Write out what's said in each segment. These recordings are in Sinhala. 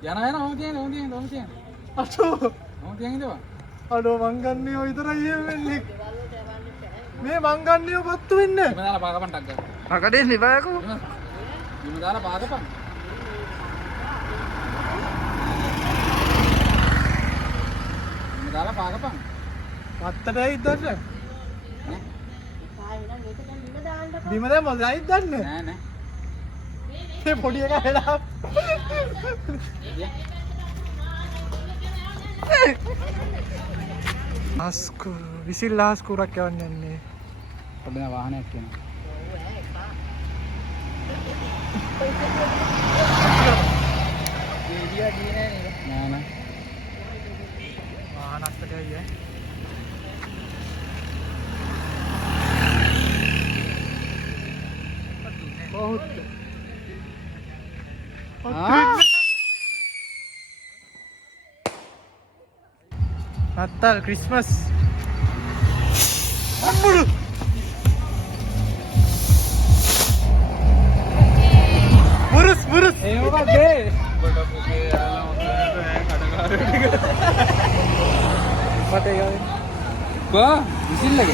යන ඔම තියන්නේ. අතෝ ඔම තියන් ඉඳපන්. අඩෝ මං ගන්නේ ඔය විතරයි එහෙම වෙන්නේ. මේ මං ගන්නේ ඔය පත්තු වෙන්නේ. බිම දාලා පාගපන් ටක් ගන්න. අකඩේ නිබයකෝ. බිම දාලා පාගපන්. බිම දාලා පාගපන්. පත්තටයි ඉදන්න. බිම දැම්මද ඇයිද දන්නේ? නෑ නෑ. මේ පොඩි එකා වෙලා. ආස්කු විසිල් ආස්කුරක් යවන්න යන්නේ. පොඩ්ඩක් වාහනයක් යනවා. ගේඩියා ගියේ නෑ නේද? නෑ නෑ. වාහනත් ගියේ. बहुत Natal Christmas Amul Burus ඒ මොකක්ද ඒ? මට ගාවේ කො විසිල් එක.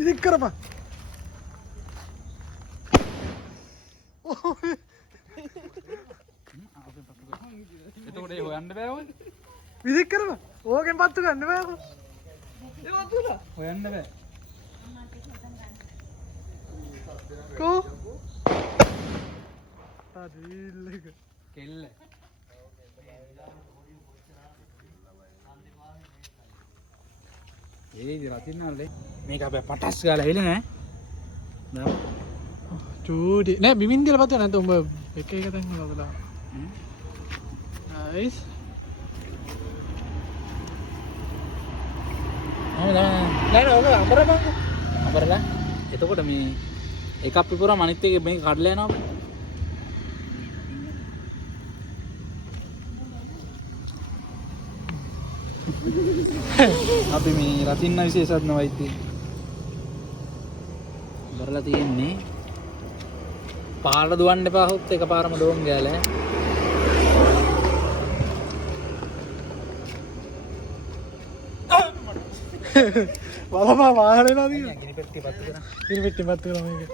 ඉදික් කරපන් එතකොට ඒ හොයන්න බෑ ඔය. විදික් කරපන් ඕකෙන් පත්තු ගන්න බෑකෝ හොයන්න බෑ. කෝ රීල් එක කෙල්ල. ඒ රතින්නල්ලේ මේක අපේ පටස් ගාලා එල නෑ. චූටි නෑ බිමින් දිලා පත්තු නැත්නම් උඹ එක එක තැන් වල දාලා නයිස් නෑ ඔක අඹරපන් අපරලා එතකොට මේ එකක් පිපුරාම අනිත් එක මේක කඩලා යනවා. අපි මේ රතින්න විශේෂඥ වෛද්‍ය බරලා තියෙන්නේ පාර දුවන්න එපා හොත් එකපාරම දෝන් ගෑලා බලපන් වාහනේ නේද ගිනි පෙට්ටිය පත්තු කරා. ඉරි පිටි පත්තු කරා මේක